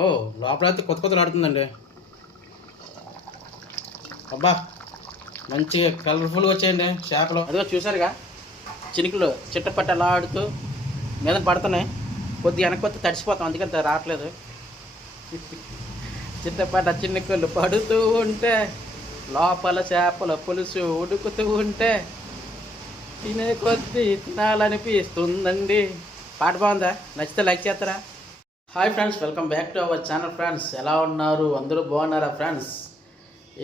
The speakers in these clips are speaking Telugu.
ఓ లోపల అయితే కొత్త కొత్తలు ఆడుతుందండి. అబ్బా మంచిగా కలర్ఫుల్గా వచ్చాయండి చేపలు. అదిగో చూసారుగా చినుకులు చిట్టపట్ట అలా ఆడుతూ మీద పడుతున్నాయి. కొద్దిగా వెనక్కి తడిసిపోతాం, అందుకని రావట్లేదు. చిట్టపట్ట చినుకులు పడుతూ ఉంటే లోపల చేపల పులుసు ఉడుకుతూ ఉంటే తినే కొద్ది తినాలనిపిస్తుందండి. పాట బాగుందా? నచ్చితే లైక్ చేస్తారా? Hi friends, welcome back to our channel. Friends ఎలా ఉన్నారు? అందరూ బాగున్నారా ఫ్రెండ్స్?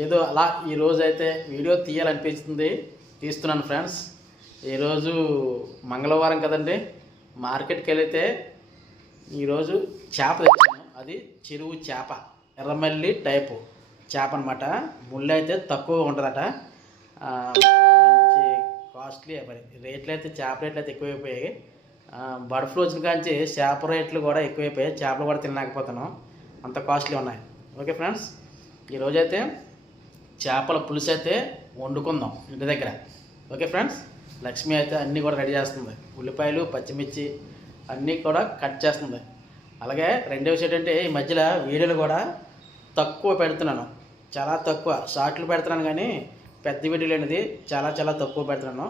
ఏదో అలా ఈరోజు అయితే వీడియో తీయాలనిపిస్తుంది, తీస్తున్నాను ఫ్రెండ్స్. ఈరోజు మంగళవారం కదండి, మార్కెట్కి వెళితే ఈరోజు చేప తెచ్చాను. అది చెరువు చేప, ఎర్రమల్లి టైపు చేప అనమాట. ముళ్ళు అయితే తక్కువ ఉంటుందట, మంచి కాస్ట్లీ. మరి రేట్లు అయితే చేప రేట్లు అయితే ఎక్కువైపోయాయి. బర్డ్ ఫ్లూ వచ్చిన కాంచి చేప రేట్లు కూడా ఎక్కువైపోయాయి. చేపలు కూడా తినలేకపోతాను, అంత కాస్ట్లీ ఉన్నాయి. ఓకే ఫ్రెండ్స్, ఈరోజైతే చేపల పులుసు అయితే వండుకుందాం ఇంటి దగ్గర. ఓకే ఫ్రెండ్స్, లక్ష్మి అయితే అన్నీ కూడా రెడీ చేస్తుంది. ఉల్లిపాయలు, పచ్చిమిర్చి అన్నీ కూడా కట్ చేస్తుంది. అలాగే రెండో విషయం ఏంటంటే, ఈ మధ్యలో వీడియోలు కూడా తక్కువ పెడుతున్నాను, చాలా తక్కువ షార్ట్లు పెడుతున్నాను, కానీ పెద్ద వీడియోలు అనేది చాలా చాలా తక్కువ పెడుతున్నాను.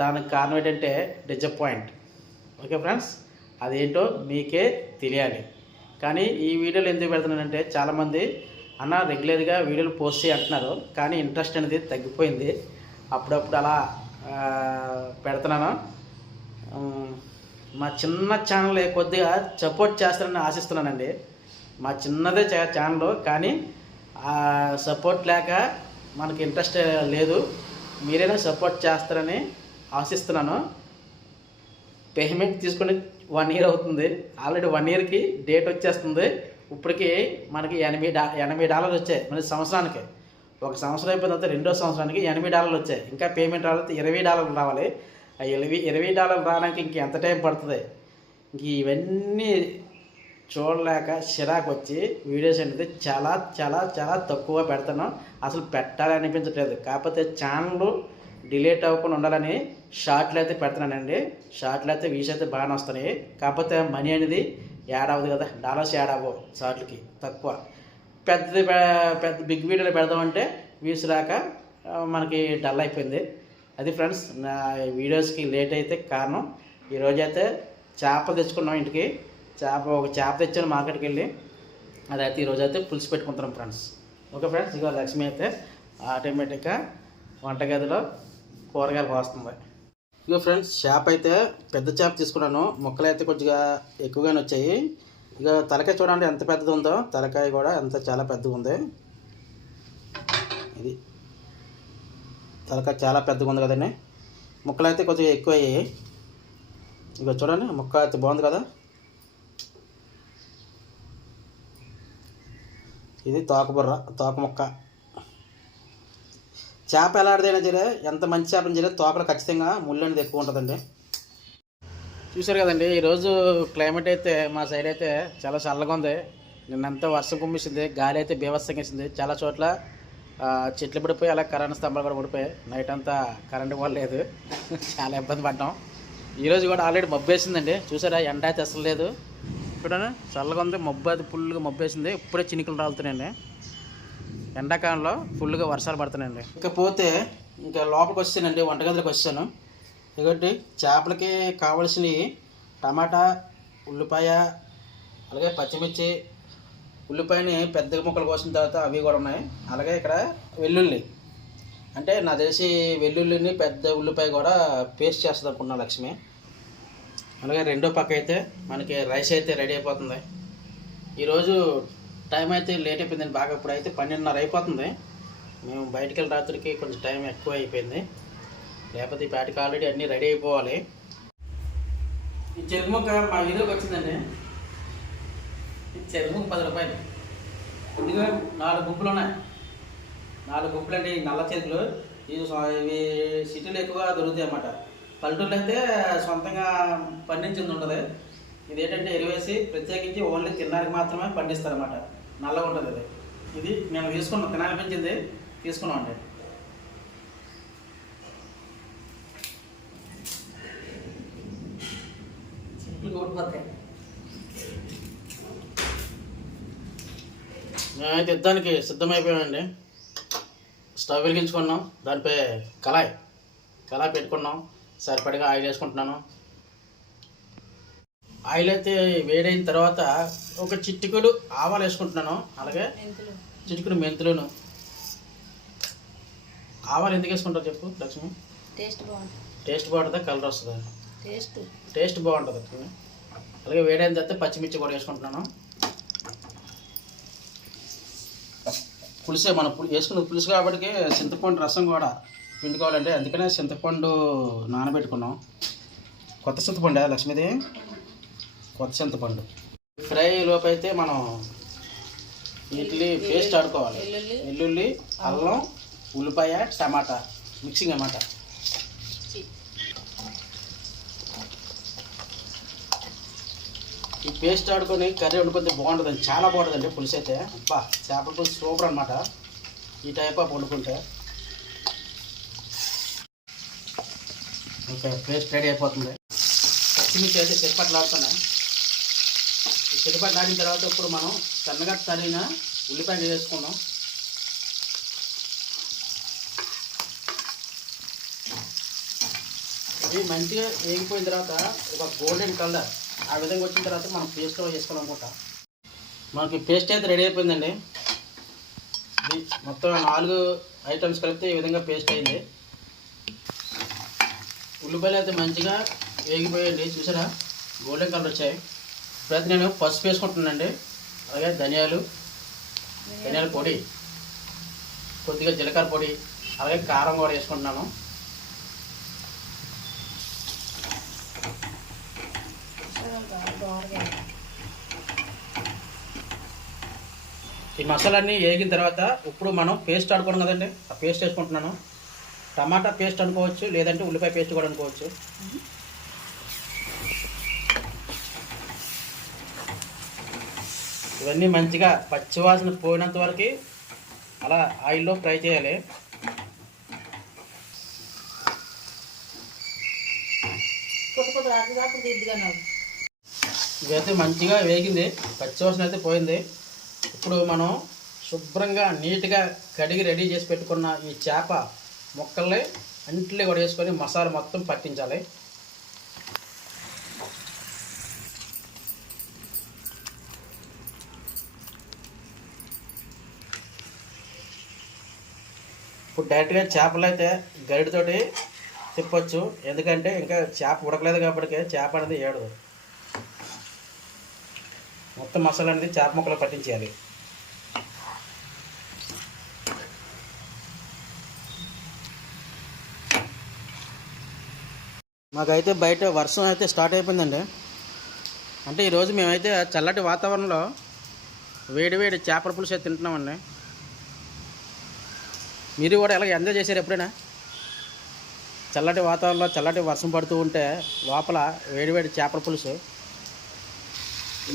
దానికి కారణం ఏంటంటే డిసప్పాయింట్. ఓకే ఫ్రెండ్స్, అదేంటో మీకే తెలియాలి. కానీ ఈ వీడియోలు ఎందుకు పెడుతున్నానంటే, చాలామంది అన్న రెగ్యులర్గా వీడియోలు పోస్ట్ చేయి అంటున్నారు, కానీ ఇంట్రెస్ట్ అనేది తగ్గిపోయింది. అప్పుడప్పుడు అలా పెడుతున్నాను. మా చిన్న ఛానల్ కొద్దిగా సపోర్ట్ చేస్తారని ఆశిస్తున్నానండి. మా చిన్నదే ఛానల్, కానీ సపోర్ట్ లేక మనకి ఇంట్రెస్ట్ లేదు. మీరైనా సపోర్ట్ చేస్తారని ఆశిస్తున్నాను. పేమెంట్ తీసుకొని 1 year అవుతుంది. ఆల్రెడీ 1 yearకి డేట్ వచ్చేస్తుంది. ఇప్పటికి మనకి $80 వచ్చాయి. మన సంవత్సరానికి, ఒక సంవత్సరం అయిపోయిన తర్వాత రెండో సంవత్సరానికి $80 వచ్చాయి. ఇంకా పేమెంట్ రావాలి, $20 రావాలి. ఆ $20 రావడానికి ఇంక ఎంత టైం పడుతుంది? ఇంక ఇవన్నీ చూడలేక చిరాకు వచ్చి వీడియోస్ అనేది చాలా చాలా చాలా తక్కువ పెడతాను. అసలు పెట్టాలనిపించట్లేదు. కాకపోతే ఛానల్ డిలీట్ అవ్వకుండా ఉండాలని షార్ట్లు అయితే పెడుతున్నానండి. షార్ట్లు అయితే వ్యూస్ అయితే బాగానే వస్తున్నాయి. కాకపోతే మనీ అనేది యాడ్ అవ్వదు కదా, డాలర్స్ యాడ్ అవ్వవు షార్ట్లకి, తక్కువ. పెద్ద బిగ్ వీడియోలు పెడదామంటే వ్యూస్ రాక మనకి డల్ అయిపోయింది. అది ఫ్రెండ్స్, నా వీడియోస్కి లేట్ అయితే కారణం. ఈరోజైతే చేప తెచ్చుకున్నాం ఇంటికి. ఒక చేప తెచ్చాను మార్కెట్కి వెళ్ళి. అదైతే ఈరోజైతే పులుసు పెట్టుకుంటున్నాం ఫ్రెండ్స్. ఓకే ఫ్రెండ్స్, ఇక లక్ష్మి అయితే ఆటోమేటిక్గా వంటగదిలో కూరగాయలు కోస్తుంది. ఇక ఫ్రెండ్స్, చేప అయితే పెద్ద చేప తీసుకున్నాను. ముక్కలు అయితే కొద్దిగా ఎక్కువగానే వచ్చాయి. ఇక తలకాయ చూడండి ఎంత పెద్దది ఉందో. తలకాయ కూడా చాలా పెద్దగా ఉంది. ఇది తలకాయ చాలా పెద్దగా ఉంది కదండి. ముక్కలు అయితే కొద్దిగా ఎక్కువ అయ్యాయి. ఇక చూడండి, ముక్క అయితే బాగుంది కదా. ఇది తోక ముక్క. చేప ఎలాంటిదైనా సరే, ఎంత మంచి చేపని సరే తోకలో ఖచ్చితంగా ముళ్ళు అనేది ఎక్కువ ఉంటుందండి. చూసారు కదండి, ఈరోజు క్లైమేట్ అయితే మా సైడ్ అయితే చాలా చల్లగా ఉంది. నిన్నంతా వర్షం కుమ్మేసింది, గాలి అయితే బీభత్సంగా వేసింది. చాలా చోట్ల చెట్లు పడిపోయి, అలా కరెంట్ స్తంభాలు కూడా పడిపోయాయి. నైట్ అంతా కరెంటు కూడా లేదు, చాలా ఇబ్బంది పడ్డాం. ఈరోజు కూడా ఆల్రెడీ మబ్బు వేసిందండి. చూసారా, ఎండ అయితే అసలు లేదు. చూడండి, చల్లగా ఉంది. మబ్బు అయితే ఫుల్గా మబ్బు వేసింది. ఇప్పుడే చినుకులు రాలుతున్నాయండి. ఎండాకాలంలో ఫుల్గా వర్షాలు పడుతున్నాయండి. ఇకపోతే ఇంకా లోపలికి వచ్చానండి, వంటగదిలోకి వచ్చాను. ఇకపోతే చేపలకి కావాల్సినవి టమాటా, ఉల్లిపాయ, అలాగే పచ్చిమిర్చి. ఉల్లిపాయని పెద్ద ముక్కలు కోసిన తర్వాత అవి కూడా ఉన్నాయి. అలాగే ఇక్కడ వెల్లుల్లి, అంటే నాకు తెలిసి వెల్లుల్లిని పెద్ద ఉల్లిపాయ కూడా పేస్ట్ చేస్తుంది అనుకున్నా లక్ష్మి. అలాగే రెండో పక్క అయితే మనకి రైస్ అయితే రెడీ అయిపోతుంది. ఈరోజు టైం అయితే లేట్ అయిపోయిందండి బాగా. ఇప్పుడు అయితే 12:30 అయిపోతుంది. మేము బయటికి వెళ్ళి రాత్రికి కొంచెం టైం ఎక్కువ అయిపోయింది. లేకపోతే ఈ పాటికి ఆల్రెడీ అన్నీ రెడీ అయిపోవాలి. ఈ చెరుకు ముక్క మా వీధిలోకి వచ్చిందండి. ఈ చెరుకు ముక్క ₹10. ఇదిగో 4 గుంపులు ఉన్నాయి. 4 గుంపులు అండి నల్ల చెరుకులు. ఇవి సిటీలో ఎక్కువగా దొరుకుతాయి అన్నమాట. పల్లెటూరులో అయితే సొంతంగా పండించింది ఉంటుంది. ఇదేంటంటే ఎరువేసి ప్రత్యేకించి ఓన్లీ తినడానికి మాత్రమే పండిస్తారన్నమాట. నల్లగా ఉంటుంది. ఇది నేను తీసుకున్నాను, తినాలనిపించింది, తీసుకున్నాం అండి. మేమైతే యుద్ధానికి సిద్ధమైపోయామండి. స్టవ్ వెలిగించుకున్నాం, దానిపై కళాయి పెట్టుకున్నాం. సరిపడగా ఆయిల్ వేసుకుంటున్నాను. ఆయిల్ అయితే వేడైన తర్వాత ఒక చిటికెడు ఆవాలు వేసుకుంటున్నాను, అలాగే చిటికెడు మెంతులను. ఆవాలు ఎందుకు వేసుకుంటారు చెప్పు లక్ష్మి? టేస్ట్ బాగుంటుందా, కలర్ వస్తుందా? టేస్ట్ బాగుంటుంది. అలాగే వేడైన తర్వాత పచ్చిమిర్చి కూడా వేసుకుంటున్నాను. పులుసే మనం వేసుకున్న పులుసు కాబట్టి చింతపండు రసం కూడా పిండుకోవాలంటే, అందుకనే చింతపండు నానబెట్టుకున్నాం. కొత్త చింతపండు లక్ష్మిది, కొత్త చింతపండు. ఫ్రై లోపు అయితే మనం వీటిని పేస్ట్ ఆడుకోవాలి. వెల్లుల్లి, అల్లం, ఉల్లిపాయ, టమాటా మిక్సింగ్ అన్నమాట. ఈ పేస్ట్ ఆడుకొని కర్రీ వండుకుంటే బాగుంటుందండి, చాలా బాగుంటుందండి పులుసు అయితే. అబ్బా, చేపల పులుసు సూపర్ అనమాట ఈ టైప్ ఆఫ్ వండుకుంటే. ఓకే, పేస్ట్ రెడీ అయిపోతుంది. పచ్చిమిర్చి అయితే చెరుపట్లు ఆడుతున్నాయి. ఈ చెరుపట్లు ఆడిన తర్వాత ఇప్పుడు మనం సన్నగా తరిగిన ఉల్లిపాయలు వేసుకుందాం. ఇవి మంచిగా వేగిపోయిన తర్వాత ఒక గోల్డెన్ కలర్ ఆ విధంగా వచ్చిన తర్వాత మనం పేస్ట్లో వేసుకోవాలనుకుంటా. మనకి పేస్ట్ అయితే రెడీ అయిపోయిందండి. ఇది మొత్తం 4 ఐటమ్స్ కలిపితే ఈ విధంగా పేస్ట్ అయింది. ఉల్లిపాయలు అయితే మంచిగా వేగిపోయండి, చూసారా గోల్డెన్ కలర్ వచ్చాయి. ఇప్పుడైతే నేను పసుపు వేసుకుంటున్నానండి, అలాగే ధనియాల పొడి, కొద్దిగా జీలకర్ర పొడి, అలాగే కారం కూడా వేసుకుంటున్నాను. ఈ మసాలాన్ని వేగిన తర్వాత ఇప్పుడు మనం పేస్ట్ ఆడుకోవడం కదండి, ఆ పేస్ట్ వేసుకుంటున్నాను. టమాటా పేస్ట్ అనుకోవచ్చు, లేదంటే ఉల్లిపాయ పేస్ట్ కూడా అనుకోవచ్చు. ఇవన్నీ మంచిగా పచ్చివాసన పోయినంత వరకు అలా ఆయిల్లో ఫ్రై చేయాలి. ఇవైతే మంచిగా వేగింది, పచ్చివాసన అయితే పోయింది. ఇప్పుడు మనం శుభ్రంగా నీట్గా కడిగి రెడీ చేసి పెట్టుకున్న ఈ చేప ముక్కల్ని అన్నింటినీ కూడా వేసుకొని మసాలా మొత్తం పట్టించాలి. ఇప్పుడు డైరెక్ట్గా చేపలు అయితే గరిటతోటి తిప్పొచ్చు, ఎందుకంటే ఇంకా చేప ఉడకలేదు కాబట్టి చేప అనేది ఏడదు. మొత్తం మసాలా అనేది చేప ముక్కలు పట్టించేయాలి. మాకైతే బయట వర్షం అయితే స్టార్ట్ అయిపోయిందండి. అంటే ఈరోజు మేమైతే చల్లటి వాతావరణంలో వేడి చేపల పులుసు అయితే తింటున్నామండి. మీరు కూడా ఎలా ఎంజాయ్ చేశారు ఎప్పుడైనా? చల్లటి వాతావరణంలో చల్లటి వర్షం పడుతూ ఉంటే లోపల వేడి చేపల పులుసు. ఈ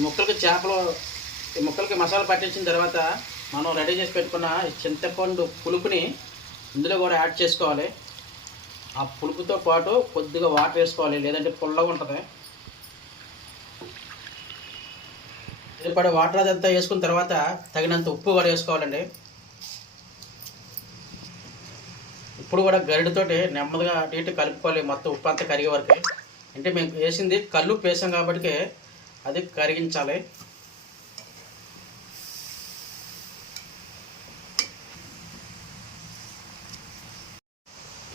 ముక్కలకి మసాలా పట్టించిన తర్వాత మనం రెడీ చేసి పెట్టుకున్న చింతపండు పులుపుని ఇందులో కూడా యాడ్ చేసుకోవాలి. ఆ పులుపుతో పాటు కొద్దిగా వాటర్ వేసుకోవాలి, లేదంటే పుల్లగా ఉంటుంది. సరిపడే వాటర్ అదంతా వేసుకున్న తర్వాత తగినంత ఉప్పు కూడా వేసుకోవాలండి. ఇప్పుడు కూడా గరిటతోటి నెమ్మదిగా అటు ఇటు కలుపుకోవాలి, మొత్తం ఉప్పు అంతా కరిగే వరకు. అంటే మేము వేసింది కల్లుప్పు వేసాం కాబట్టి అది కరిగించాలి.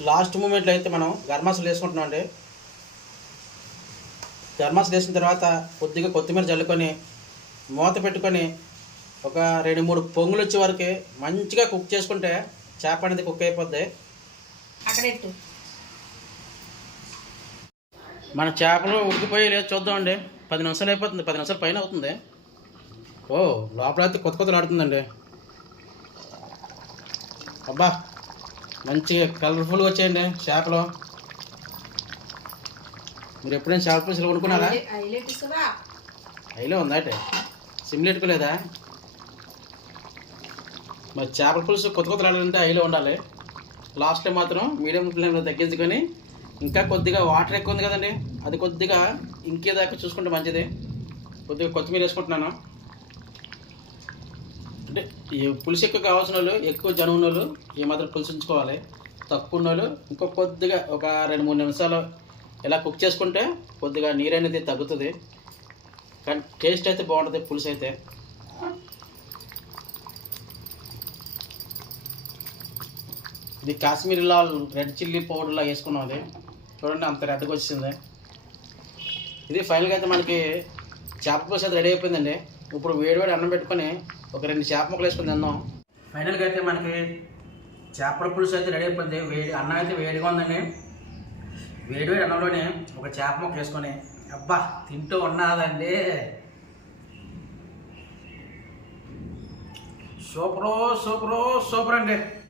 లాస్ట్ మూమెంట్లో అయితే మనం గరం మసాలా వేసుకుంటున్నాం అండి. గరం మసాలా వేసిన తర్వాత కొద్దిగా కొత్తిమీర చల్లుకొని మూత పెట్టుకొని ఒక 2-3 పొంగులు వచ్చే వరకు మంచిగా కుక్ చేసుకుంటే చేప అనేది కుక్ అయిపోద్ది. మన చేపలు ఉడికిపోయి లేదు చూద్దామండి. 10 నిమిషాలు అయిపోతుంది, 10 నిమిషాల పైన అవుతుంది. ఓ, లోపల అయితే కొత్తలు ఆడుతుందండి. అబ్బా, మంచిగా కలర్ఫుల్గా వచ్చాయండి చేపలు. మీరు ఎప్పుడైనా చేపల పులుసులు కొనుక్కున్నారా? అయిలో ఉందా అంటే సిమ్లు పెట్టుకోలేదా? మరి చేపల పులుసు కొత్తలు ఆడాలంటే అయిలో ఉండాలి. లాస్ట్లో మాత్రం మీడియం ఫ్లేమ్లో తగ్గించుకొని ఇంకా కొద్దిగా వాటర్ ఎక్కువ ఉంది కదండి, అది కొద్దిగా ఇంకేదాకా చూసుకుంటే మంచిది. కొద్దిగా కొత్తిమీర వేసుకుంటున్నాను. అంటే ఈ పులుసు ఎక్కువ కావాల్సిన వాళ్ళు, ఎక్కువ జనం ఉన్న వాళ్ళు ఈ మాత్రం పులుసు ఉంచుకోవాలి. తక్కువ ఉన్న వాళ్ళు ఇంకో కొద్దిగా ఒక 2-3 నిమిషాలు ఇలా కుక్ చేసుకుంటే కొద్దిగా నీరు అనేది తగ్గుతుంది. కానీ టేస్ట్ అయితే బాగుంటుంది పులుసు అయితే. ఇది కాశ్మీరీ లాల్ రెడ్ చిల్లీ పౌడర్లా వేసుకున్నాం. అది చూడండి అంత రెడ్గా వచ్చింది. ఇది ఫైనల్గా అయితే మనకి చేప పులుసు అయితే రెడీ అయిపోయిందండి. ఇప్పుడు వేడివేడి అన్నం పెట్టుకొని ఒక 2 చేప ముక్కలు వేసుకొని తిందాం. ఫైనల్గా అయితే మనకి చేపల పులుసు అయితే రెడీ అయిపోయింది. అన్నం అయితే వేడిగా ఉందండి. వేడివేడి అన్నంలోనే ఒక చేప ముక్క వేసుకొని అబ్బా తింటూ ఉన్నదండి. సూపరు సూపరు సూపర్ అండి.